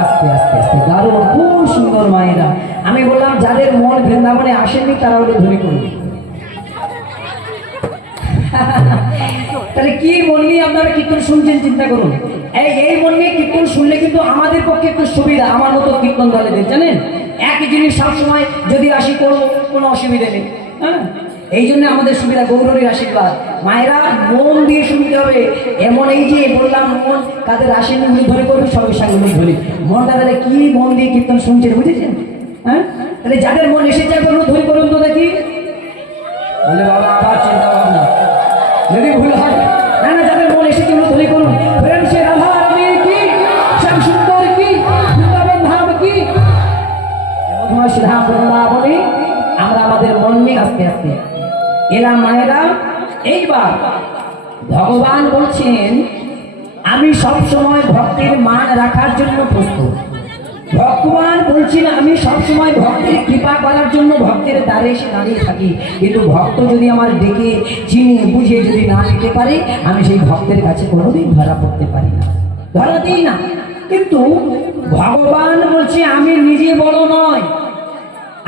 আস্তে আস্তে আস্তে দারুণ, খুব সুন্দর মায়েরা। আমি বললাম যাদের মন বৃন্দাবনে আসেনি তারা হলে ধরে করবে। তাহলে কি মন নিয়ে আপনারা কীর্তন শুনছেন চিন্তা করুন। এই মন নিয়ে কীর্তন শুনলে কিন্তু আমাদের পক্ষে একটু সুবিধা, আমার মতো কীর্তন দলেদের জানেন একই জিনিস সবসময় যদি আসি কোনো অসুবিধা নেই। হ্যাঁ, এই জন্য আমাদের সুবিধা, গৌরীর আশীর্বাদ। মায়েরা মন দিয়ে শুনতে হবে। এমন এই যে বললাম মন কাদের আসেনি উনি ধরে করবে, সবই সাগুনি ধরে মনটা তাহলে কি মন দিয়ে কীর্তন শুনছেন বুঝেছেন? হ্যাঁ, তাহলে যাদের মন এসে যায় বলুন ধরে করুন তো দেখি। বলে বাবা আবার চিন্তা ভাবনা যদি ভুল হয়, না না যাদের মন এসেছে ধরে করুন। প্রেম সে রাধা রানী কি, শ্যাম সুন্দর কি, বৃন্দাবন ধাম কি, শ্রীধাম বৃন্দাবনে আমরা আমাদের মন নিয়ে আস্তে আস্তে এলাম মায়েরা। এইবার ভগবান বলছেন আমি সব সময় ভক্তের মান রাখার জন্য প্রস্তুত। ভগবান বলছেন আমি সবসময় ভক্তের কৃপা করার জন্য ভক্তের দ্বারে এসে দাঁড়িয়ে থাকি, কিন্তু ভক্ত যদি আমার ডেকে চিনিয়ে বুঝে যদি না দিতে পারে আমি সেই ভক্তের কাছে কোনোদিন ধরা পড়তে পারি না, ধরা দিই না। কিন্তু ভগবান বলছে আমি নিজে বড় নয়,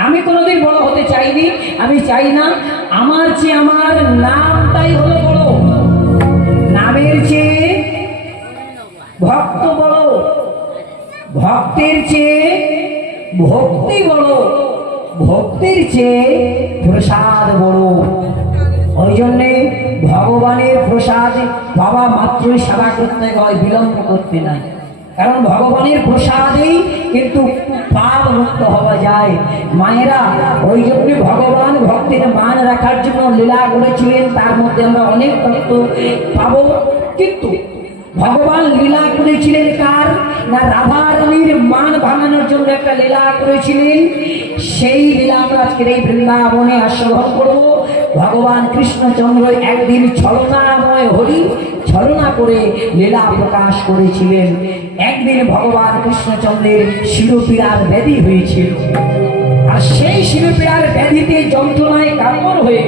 আমি কোনোদিন বড় হতে চাইনি, আমি চাই না। আমার চেয়ে আমার নামটাই হলো বড়, নামের চেয়ে ভক্ত বড়, ভক্তের চেয়ে ভক্তি বড়, ভক্তির চেয়ে প্রসাদ বড়। ওই জন্যে ভগবানের প্রসাদ বাবা মাত্রই সেবা করতে হয়, বিলম্ব করতে নাই। কারণ ভগবানের প্রসাদেই কিন্তু পাপ মুক্ত হওয়া যায় মায়েরা। ওই জন্য ভগবান ভক্তের মান রাখার জন্য লীলা করেছিলেন, তার মধ্যে আমরা অনেক তত্ত্ব পাবো। কিন্তু ভগবান লীলা করেছিলেন কার না, রাধা রানীর মান ভাঙানোর জন্য একটা লীলা করেছিলেন। সেই লীলা আমরা আজকের এই বৃন্দাবনে আস্বাদন করব। ভগবান কৃষ্ণচন্দ্র একদিন ছলনাময় হরি ছলনা করে লীলা প্রকাশ করেছিলেন। একদিন ভগবান কৃষ্ণচন্দ্রের শিরোপীড়ার ব্যাধি হয়েছিল, আর সেই শিরোপীড়ার ব্যাধিতে যন্ত্রণায় কাতর হয়ে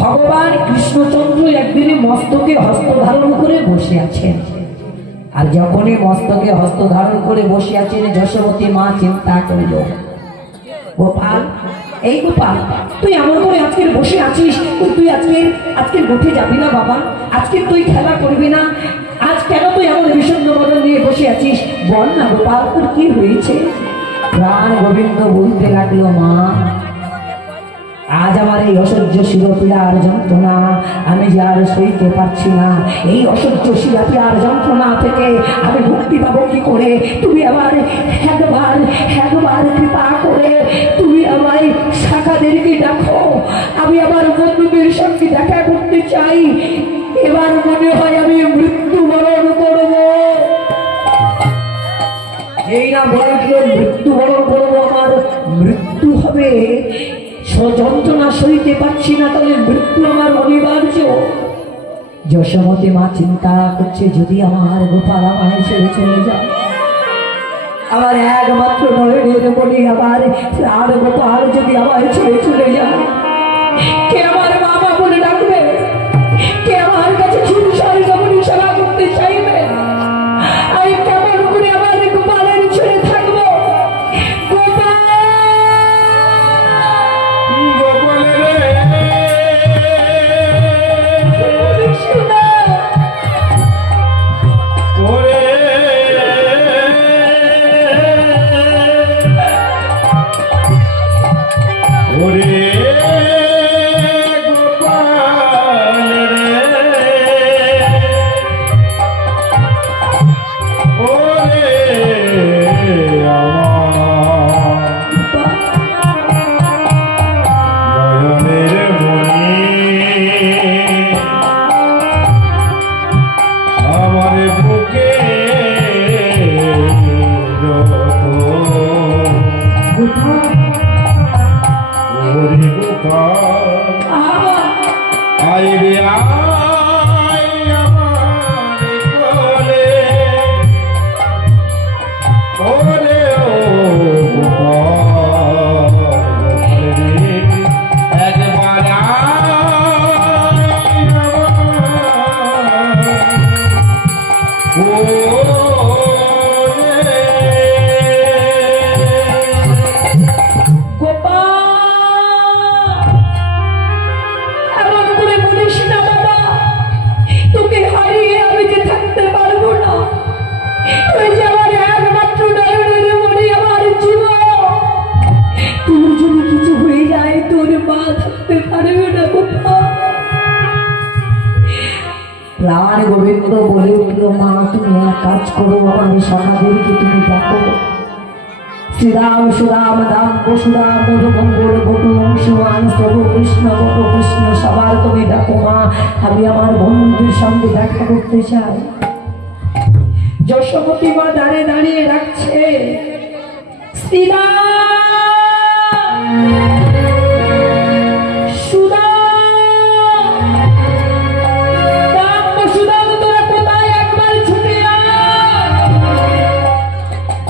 ভগবান কৃষ্ণচন্দ্র একদিনে মস্তকে হস্ত ধারণ করে বসে আছেন। আর যখনই মস্তকে হস্ত ধারণ করে বসে আছেন যশোবতী মা চিন্তা করিল, গোপাল এই গোপাল তুই এমন করে আজকে বসে আছিস, তুই আজকে উঠে যাবি না বাবা, আজকে তুই খেলা করবি না, আজ কেন তুই এমন বিষণ্ণ বদন নিয়ে বসে আছিস, বল না গোপাল তোর কি হয়েছে? প্রাণ গোবিন্দ বলতে লাগলো, মা আজ আমার এই অসহ্য শিরোপীড়ার যন্ত্রণা আমি যে আর সইতে পারছি না, এই অসহ্য শিরোপীড়ার যন্ত্রণা থেকে আমি মুক্তি পাবো কি করে? তুমি আবার একবার কৃপা করে তুমি আমায় শাখাদেরকে দেখো, আমি আবার বন্ধুদের সঙ্গে দেখা করতে চাই, এবার মনে হয় আমি মৃত্যুবরণ করব। এই না বলেছিল মৃত্যুবরণ করবো, আমার মৃত্যু হবে, যন্ত্রণা সইতে পারছি না, তাহলে মৃত্যু আমার অনিবার্য। যশোমতী মা চিন্তা করছে যদি আমার গোপাল আমায় ছেড়ে চলে যায়, আমার একমাত্র নয়নের মনে আবার আর গোপাল যদি আমায় ছেড়ে চলে যায়, কে আমার বাবা বলে ডাকবে, কে আমার কাছে সংসার গমনী সেবা করতে চাইবে, আমি কেমন করে আমার গোপালের ছেড়ে থাকবো? ম্লান গোবিন্দ বলে উঠল, মা তুমি এক কাজ করো, আমার সখাদেরকে তুমি দেখো। শ্রীরাম সুরাম রাম পশুরাম মধুমঙ্গল বটু অংশুমান প্রভু কৃষ্ণ বটু কৃষ্ণ সবার তুমি দেখো মা, আমি আমার বন্ধুদের সঙ্গে দেখা করতে চাই। যশোমতী মা দাঁড়িয়ে দাঁড়িয়ে রাখছে,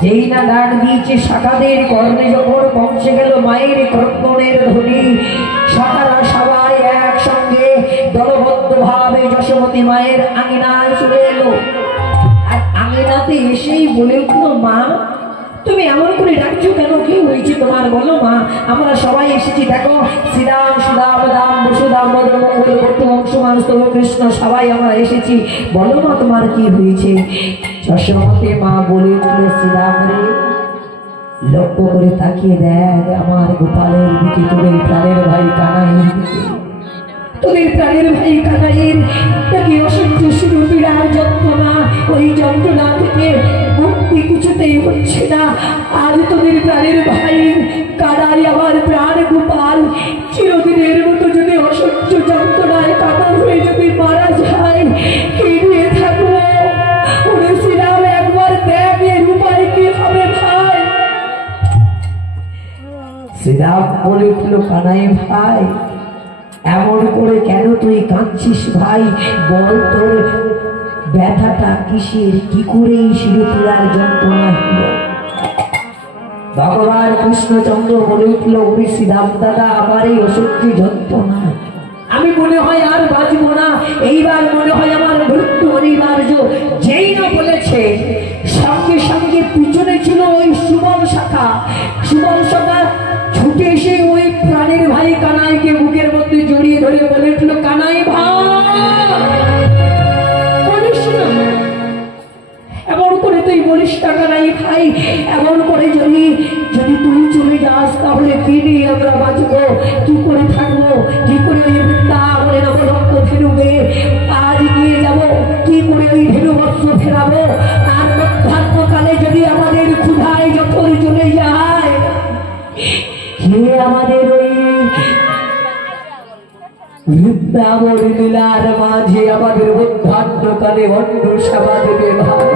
যেই না ডাক দিয়েছে শাখাদের কর্ণে যখন পৌঁছে গেল মায়ের কর্তনের ধ্বনি, শাখারা সবাই একসঙ্গে দলবদ্ধ ভাবে যশোমতী মায়ের আঙিনায় চলে এলো। আর আঙিনাতে এসেই বলে উঠলো, মা তুমি এমন করে ডাকছো কেন, কি হয়েছে তোমার বলো মা? আমরা সবাই এসেছি, দেখো শ্রীরাম সুদাম রাম বসুদাম মঙ্গল বটু অংশুমান স্তব কৃষ্ণ সবাই আমরা এসেছি, বলো মা তোমার কি হয়েছে? যশোমতী মা বলে উঠল, শ্রীরাম রে লক্ষ্য করে তাকিয়ে দেখ আমার গোপালের দিকে, তোদের প্রাণের ভাই কানাইয়ের দিকে। তোদের প্রাণের ভাই কানাইয়ের তাকে অসহ্য শুরু পীড়ার যন্ত্রণা, ওই যন্ত্রণা থেকে মুক্তি কিছুতেই হচ্ছে না। আজ তোদের প্রাণের ভাই কানাই আমার প্রাণ গোপাল চিরদিনের মতো যদি অসহ্য যন্ত্রণায় কাতর হয়ে যদি মারা যায়, কি নিয়ে থাকবো? ওরে শ্রীরাম একবার দেখ এর উপায় কি হবে ভাই? শ্রীরাম বলে উঠল, কানাই ভাই এমন করে কেন তুই কাঁদছিস ভাই? বল তোর ব্যথাটা কিসের, কি করে এই শিরোপীড়ার যন্ত্রণা হলো? ভগবান কৃষ্ণচন্দ্র বলে উঠল, ওরে শ্রীরাম দাদা আমার এই অসহ্য যন্ত্রণা, আমি মনে হয় আর বাঁচবো না, এইবার মনে হয় আমার মৃত্যু অনিবার্য। যেই না বলেছে সঙ্গে সঙ্গে পিছনে ছিল ওই সুবল শাখা, সুবল শাখা ছুটে এসে ওই প্রাণের ভাই কানাইকে বুকের মধ্যে জড়িয়ে ধরে বলে উঠল, কানাই ভাই বলিস না, এমন করে তুই বলিস না কানাই ভাই, এমন করে যদি যদি তুই চলে যাস তাহলে কি নিয়ে আমরা বাঁচবো, কি করে থাকবো, কি করে ওই বৃন্দাবনে নবরত্ন ফেরুবে আজ নিয়ে যাবো, কি করে ওই ভেরু বস্ত্র ফেরাবো? আর মধ্যাহ্নকালে যদি আমাদের ক্ষুধায় যখন চলে যায়, হে আমাদের ওই বৃন্দাবন লীলার মাঝে আমাদের মধ্যাহ্নকালে অন্ন সেবা দেবে ভাই,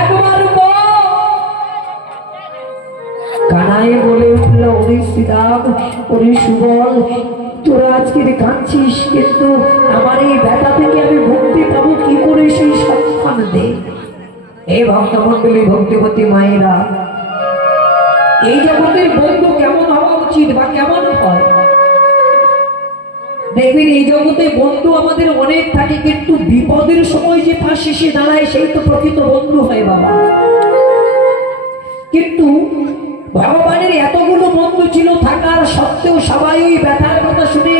একবার কানাই বলে উঠল, ওরে শ্রীরাম ওরে সুবল তোরা আজকে কাঁদছিস, কিন্তু আমার এই ব্যথা থেকে আমি মুক্তি পাবো কি করে সেই সন্ধান দে। এই ভক্তমন্ডলী ভক্তিপতি মায়েরা, এই জগতের বন্ধু কেমন হওয়া উচিত বা কেমন হয় দেখবেন, এই জগতে বন্ধু আমাদের অনেক থাকে, কিন্তু বিপদের সময় যে পাশে এসে দাঁড়ায় সেই তো প্রকৃত বন্ধু হয় বাবা। কিন্তু ভগবানের এতগুলো বন্ধু ছিল থাকার সত্ত্বেও সবাই ওই ব্যথার কথা শুনে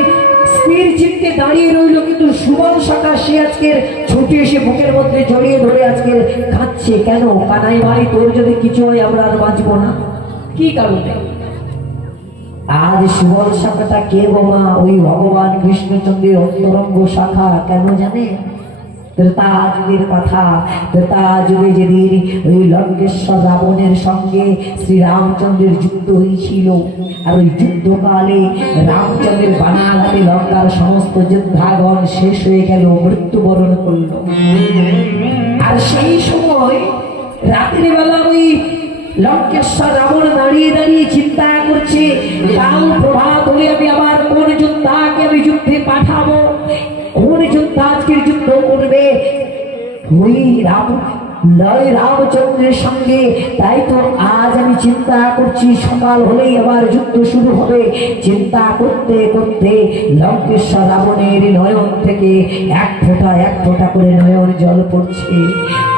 স্থির চিত্তে দাঁড়িয়ে রইল, কিন্তু সুবল শাখা সে আজকের ছুটে এসে বুকের মধ্যে জড়িয়ে ধরে আজকে কাঁদছে। কেন? কানাই ভাই তোর যদি কিছু হয় আমরা আর বাঁচবো না। কি কারণে? আজ সুবল শাখাটা কে বোমা? ওই ভগবান কৃষ্ণচন্দ্রের অন্তরঙ্গ শাখা। কেন জানে? ত্রেতা যুগের কথা। ত্রেতা যুগে যেদিন ওই লঙ্কেশ্বর রাবণের সঙ্গে শ্রীরামচন্দ্রের যুদ্ধ হয়েছিল, আর ওই যুদ্ধকালে রামচন্দ্রের বানার হাতে লঙ্কার সমস্ত যোদ্ধাগণ শেষ হয়ে গেল, মৃত্যুবরণ করল। আর সেই সময় রাত্রি বেলা ওই লঙ্কেশ্বর রাবণ দাঁড়িয়ে দাঁড়িয়ে চিন্তা করছে, কাল প্রভাত হলে আমি আবার কোন যোদ্ধাকে আমি যুদ্ধে পাঠাবো, কোন যোদ্ধা আজকের যুদ্ধ করবে ওই রামচন্দ্রের সঙ্গে। তাই তো আজ আমি চিন্তা করছি সকাল হলেই আবার যুদ্ধ শুরু হবে। চিন্তা করতে করতে লঙ্কেশ্বর রাবণের নয়ন থেকে এক ফোঁটা করে নয়ন জল পড়ছে।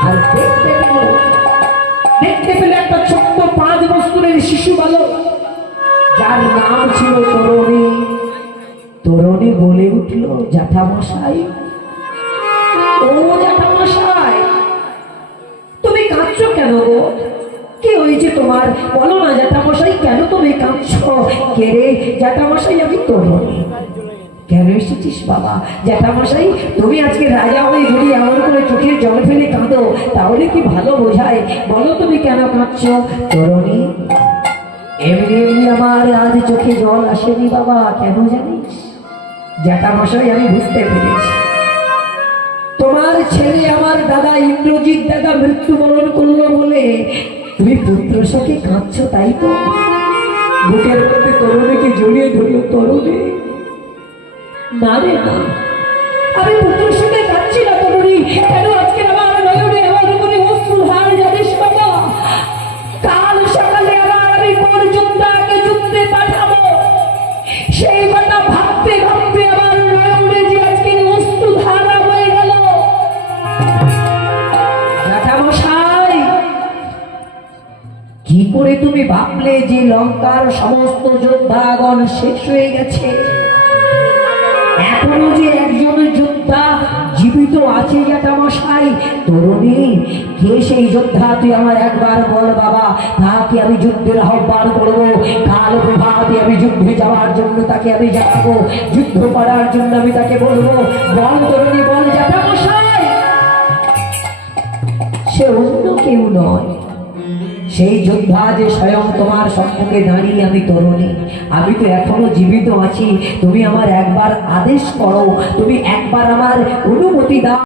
আর দেখতে পেল একটা ছোট্ট 5 বছরের শিশু বালক, যার নাম ছিল তরুণী। তরুণী বলে উঠল, জ্যাঠামশাই, ও জ্যাঠামশাই, তুমি কাঁদছো কেন গো? কি হয়েছে তোমার? বলো না জ্যাঠামশাই, কেন তুমি কাঁদছো? কে রে? জ্যাঠামশাই, আমি তরুণী। কেন এসেছিস বাবা? জ্যাঠামশাই, তুমি আজকে রাজা হয়ে যদি এমন করে চোখের জল ফেলে কাঁদো তাহলে কি ভালো বোঝায়? বলো তুমি কেন কাঁদছো? তরুণী, এমনি এমনি আমার আজ চোখে জল আসেনি বাবা। কেন জানিস? জ্যাঠামশাই, আমি বুঝতে পেরেছি তোমার ছেলে আমার দাদা ইন্দ্রজিৎ দাদা মৃত্যুবরণ করলো বলে তুমি পুত্র শোকে কাঁদছো, তাই তো? বুকের মধ্যে তরুণীকে জড়িয়ে ধরলো। তরুণী, না রে না, আমি পুত্র শোকে কাঁদছি না তরুণী। কেন আজকে আমার নয়নে আমার উপরে অশ্রুধার জানিস বাবা? কাল সকালে আবার আমি কোন যোদ্ধাকে যুদ্ধে পাঠাবো সেই কথা ভাবতে ভাবতে আমার নয়নে যে আজকে অশ্রুধারা হয়ে গেল। জ্যাঠামশাই, কি করে তুমি ভাবলে যে লঙ্কার সমস্ত যোদ্ধাগণ শেষ হয়ে গেছে? এখনো যে একজন যোদ্ধা জীবিত আছে জ্যাঠামশাই। তরুণী, কে সেই যোদ্ধা তুই আমার একবার বল বাবা। তাকে আমি যুদ্ধের আহ্বান করবো। কাল প্রভাতে আমি যুদ্ধে যাওয়ার জন্য তাকে আমি জানাবো, যুদ্ধ করার জন্য আমি তাকে বলবো। বল তরুণী, বল জ্যাঠামশাই। সে অন্য কেউ নয়, সেই যোদ্ধা যে স্বয়ং তোমার সম্মুখে দাঁড়িয়ে। আমি তরুণী, আমি তো এখনো জীবিত আছি। তুমি আমার একবার আদেশ করো, তুমি একবার আমার অনুমতি দাও।